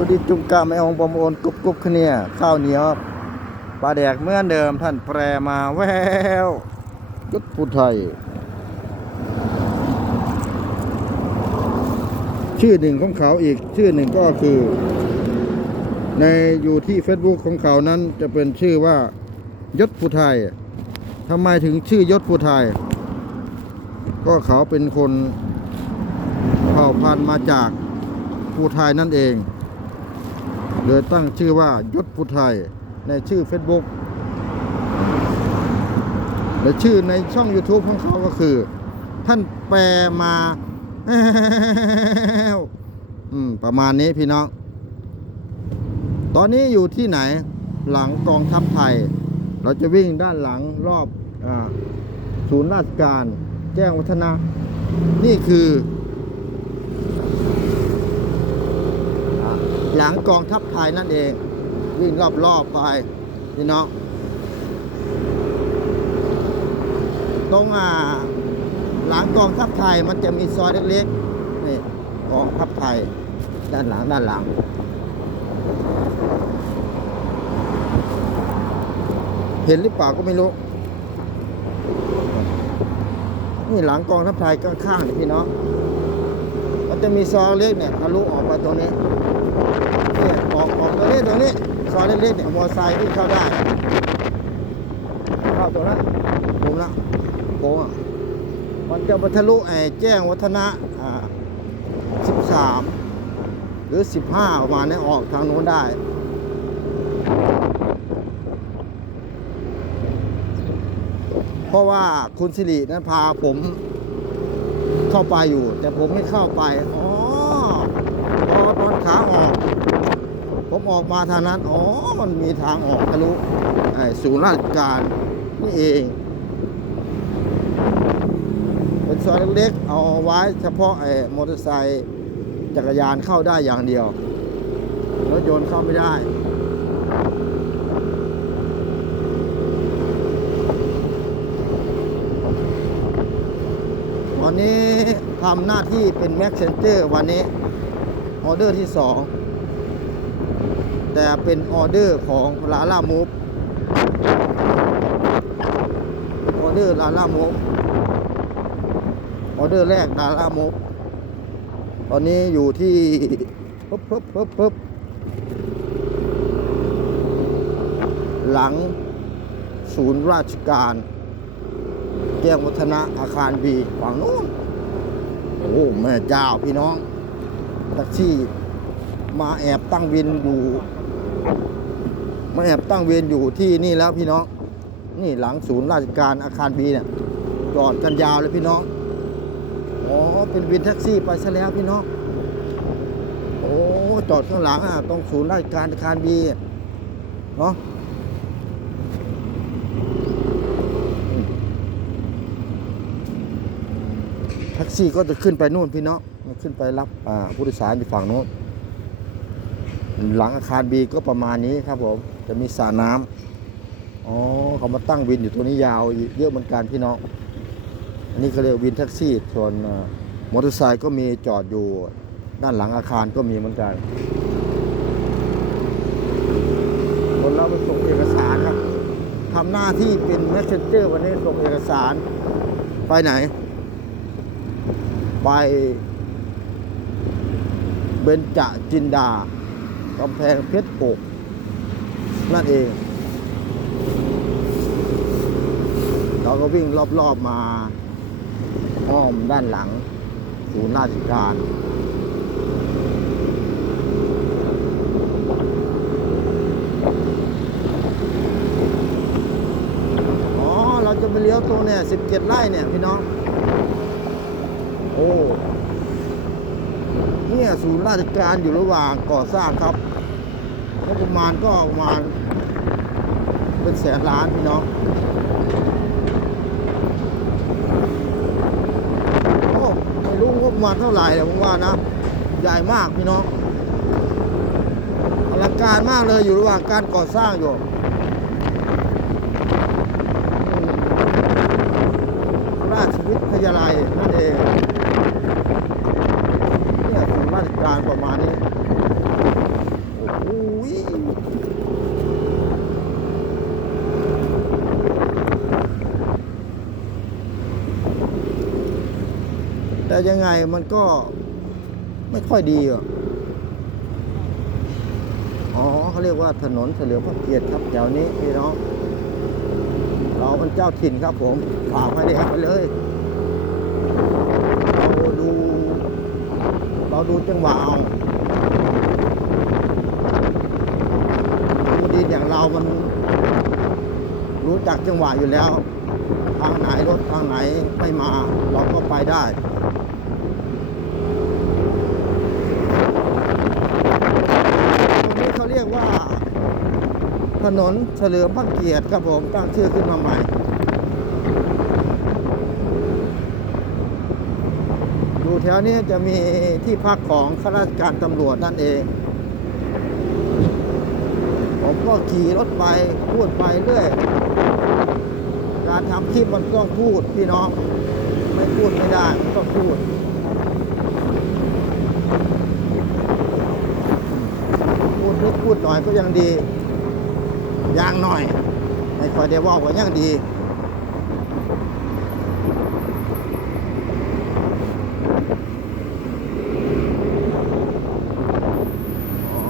วัสดีจุงกะแม่องบอมโอนกุบกุบขเนี่ยข้าวเหนียวปลาแดกเหมื่อนเดิมท่านแปรมาแววยุทธพุทไทย ชื่อหนึ่งของเขาอีกชื่อหนึ่งก็คือ ในอยู่ที่ Facebook ของเขานั้นจะเป็นชื่อว่ายศพุไทยทำไมถึงชื่อยศพุไทย ก็เขาเป็นคนเผ่าพันธุ์มาจากภูไทยนั่นเอง เลยตั้งชื่อว่ายศภูไทยในชื่อ Facebook และชื่อในช่อง YouTube ของเขาก็คือ ท่านแปลมาอืมประมาณนี้พี่น้อง ตอนนี้อยู่ที่ไหนหลังกองทัพไทย เราจะวิ่งด้านหลังรอบอศูนย์ราชการ แจ้งวัฒนะ นี่คืออ่า หลังกองทัพไทยนั่นเอง วิ่งรอบๆไปพี่น้องตรงอ่าหลังกองทัพไทยมันจะมีซอยเล็กๆนี่กองทัพไทยด้านหลังด้านหลัง เห็นหรือเปล่าก็ไม่รู้ นี่หลังกองทัพไทยข้างๆนี่พี่น้องมันจะมีซอยเล็กเนี่ยทะลุออกมาตรงนี้ เนี่ยออกออกตรงนี้ตรงนี้ซอยเล็กๆเนี่ยมอเตอร์ไซค์วิ่งเข้าได้เข้าตรงนั้นผมนะผมอะมันจะมาทะลุไอ้แจ้งวัฒนะอ่าสิบสามหรือสิบห้าประมาณนี้ออกทางโน้นได้เพราะว่าคุณสิรินั้นพาผมเข้าไปอยู่ แต่ผมไม่เข้าไป อ๋อพอตอนขาออก ผม ออกมาทางนั้นอ๋อมันมีทางออกทะลุไอ้ศูนย์ราชการนี่เอง เป็นซอยเล็กๆเอาไว้เฉพาะไอ้มอเตอร์ไซค์จักรยานเข้าได้อย่างเดียวรถยนต์เข้าไม่ได้วันนี้ทำหน้าที่เป็นแม็กเซนเจอร์วันนี้ออเดอร์ที่สอง แต่เป็นออเดอร์ของลาล่ามูฟออเดอร์ลาล่ามูฟออเดอร์แรกลาล่ามูฟตอนนี้อยู่ที่ปึ๊บปึ๊บปึ๊บปึ๊บหลังศูนย์ราชการแจ้งวัฒนะอาคารบีฝั่งนู้นโอ้แม่เจ้าพี่น้องแท็กซี่มาแอบตั้งวินอยู่ มาแอบตั้งเวรอยู่ที่นี่แล้วพี่น้อง นี่หลังศูนย์ราชการอาคารบีเนี่ยจอดกันยาวเลยพี่น้อง อ๋อ เป็นวินแท็กซี่ไปซะแล้วพี่น้อง โอ้จอดข้างหลังอะตรงศูนย์ราชการอาคารบีเนาะแท็กซี่ก็จะขึ้นไปนู่นพี่น้องขึ้นไปรับอ่าผู้โดยสารอยู่ฝั่งโน้นหลังอาคารบีก็ประมาณนี้ครับผม จะมีสระน้ำอ๋อเขามาตั้งวินอยู่ตัวนี้ยาวเยอะเหมือนกันพี่น้อง อันนี้ก็เรียกวินแท็กซี่ส่วนมอเตอร์ไซค์ก็มีจอดอยู่ด้านหลังอาคารก็มีเหมือนกันคนเราไปส่งเอกสารครับทำหน้าที่เป็นแมสเซนเจอร์วันนี้ส่งเอกสาร ไปไหน ไปเบญจจินดากำแพงเพชรโกก นั่นเอง เราก็วิ่งรอบๆมา อ้อมด้านหลัง ศูนย์ราชการอ๋อเราจะไปเลี้ยวตรงเนี่ย17ไร่เนี่ยพี่น้อง โอ้ เนี่ยศูนย์ราชการอยู่ระหว่างก่อสร้างครับ งบประมาณก็ประมาณเป็นแสนล้านพี่น้องโอ้ไม่รู้งบประมาณเท่าไหร่แต่ผมว่านะ ใหญ่มากพี่น้องอลังการมากเลยอยู่ระหว่างการก่อสร้างอยู่ราชวิทยาลัยนั่นเองเนี่ยศูนราชการประมาณนี้ แต่ยังไงมันก็ไม่ค่อยดีอะอ๋อเขาเรียกว่าถนนเฉลิมพระเกียรติครับแถวนี้พี่น้องเราเป็นเจ้าถิ่นครับผมฝากให้ได้ไปเลยเราดู เราดูจังหวะเอา ดูดีอย่างเรามันรู้จักจังหวะอยู่แล้ว ทางไหนรถทางไหนไม่มา เราก็ไปได้ตรงนี้เขาเรียกว่า ถนนเฉลิมพระเกียรติครับผมตั้งชื่อขึ้นมาใหม่อยู่แถวนี้จะมีที่พักของข้าราชการตำรวจนั่นเอง ก็ขี่รถไปพูดไปเรื่อย การทำคลิปมันต้องพูดพี่น้อง ไม่พูดไม่ได้ต้องพูดพูดนิดพูดหน่อยก็ยังดีอย่างหน่อยไม่ค่อยได้ว่าก็ยังดี อ๋อ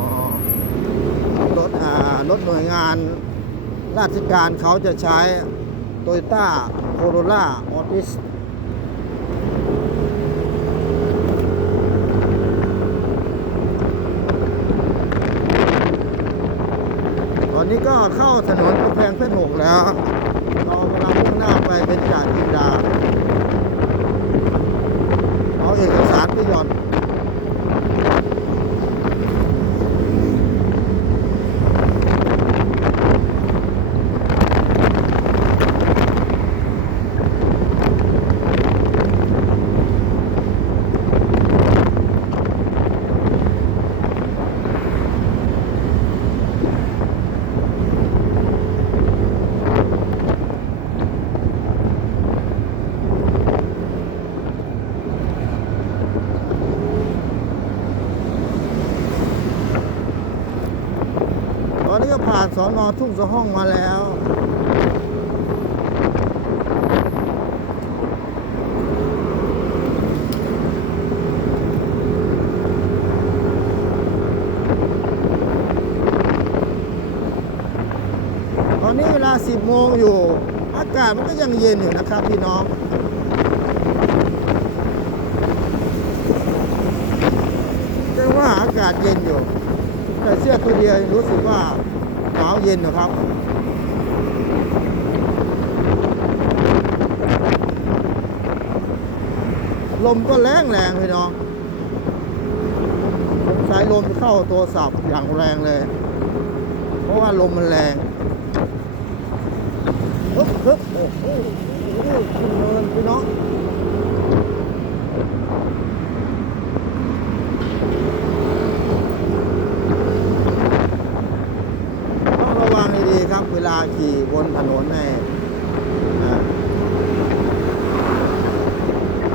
รถอ่ารถ หน่วยงานราชการเขาจะใช้โตโยต้าโคโรล่าออติสตอนนี้ก็เข้าถนนกำแพงเพชรหกแล้ว เรากำลังมุ่งหน้าไปเป็นจ่าจินดาเอกสารไปหย่อน ตอนนี้ก็ ผ่านสอนอทุ่งสะห้องมาแล้ว ตอนนี้เวลา 10 โมงอยู่ อากาศมันก็ยังเย็นอยู่นะครับพี่น้องแต่ว่าอากาศเย็นอยู่ใส่เสื้อตัวเดียวรู้สึกว่า หนาวเย็นนะครับลมก็แรงแรงพี่น้องสายลมเข้าโทรศัพท์อย่างแรงเลย เพราะว่าลมมันแรงฮึบฮึบโอ้โหโอ้โหขึ้นเนินพี่น้องระวังดีๆครับ เวลาขี่บนถนนในอ่า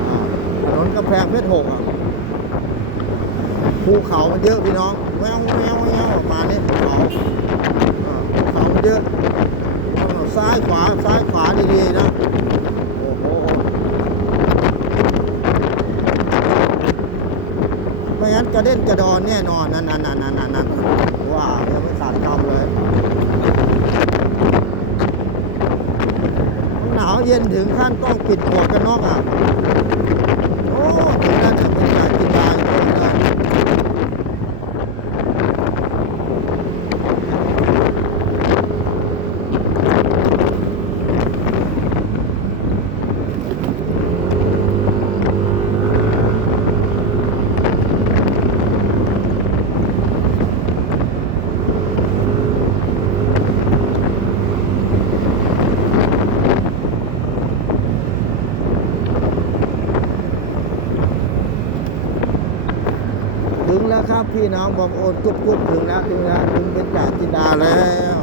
อ่าถนนกำแพง เพชรหกอะภูเขามันเยอะพี่น้องแววแววแววมาณนี้ภูเขาอ่าภูเขามันเยอะซ้ายขวาซ้ายขวาดีๆนะโอ้โหไม่งั้นกระเด็นกระดอนแน่นอนนั่นนั่นนั่นนั่นนั่นว้าวยังไม่ขาดคำเลยหนาวเย็นถึงขั้นต้องปิดหมวกกันน็อกอะ พี่น้องบอกโอนกุ๊บกุ๊บถึงแล้วถึงแล้วถึงเป็นจ่าจิดาแล้ว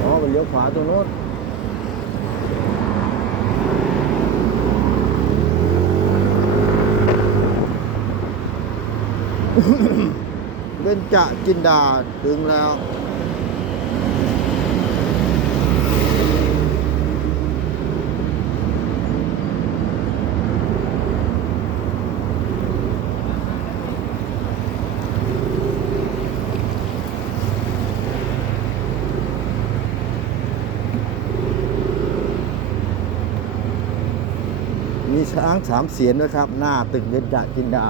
อ๋อมัเลี้ยวขวาตรงโน้นเป็นจะจินดาถึงแล้ว ช้างสามเสียนนะครับ หน้าตึกเวนจจินดา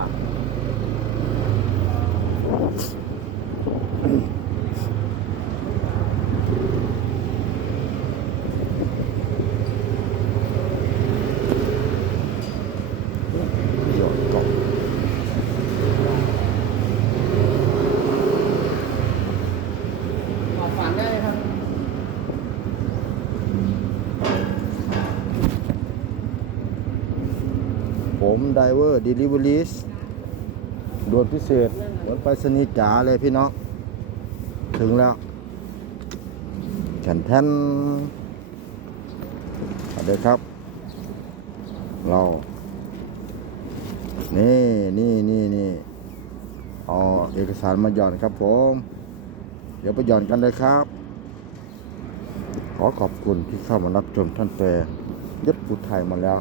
ยอดเกาะ ผมไดเวอร์ดิลิเวอรี่ด่วนพิเศษเหมือนไปรษณีจ๋าเลยพี่น้อง ถึงแล้วฉันแทนสวัสดีครับ เรา นี่นี่นี่นี่เอาเอกสารมาหย่อนครับผม เดี๋ยวไปหย่อนกันเลยครับ ขอขอบคุณที่เข้ามารับชมท่านแปรยศผู้ไทยมาแล้ว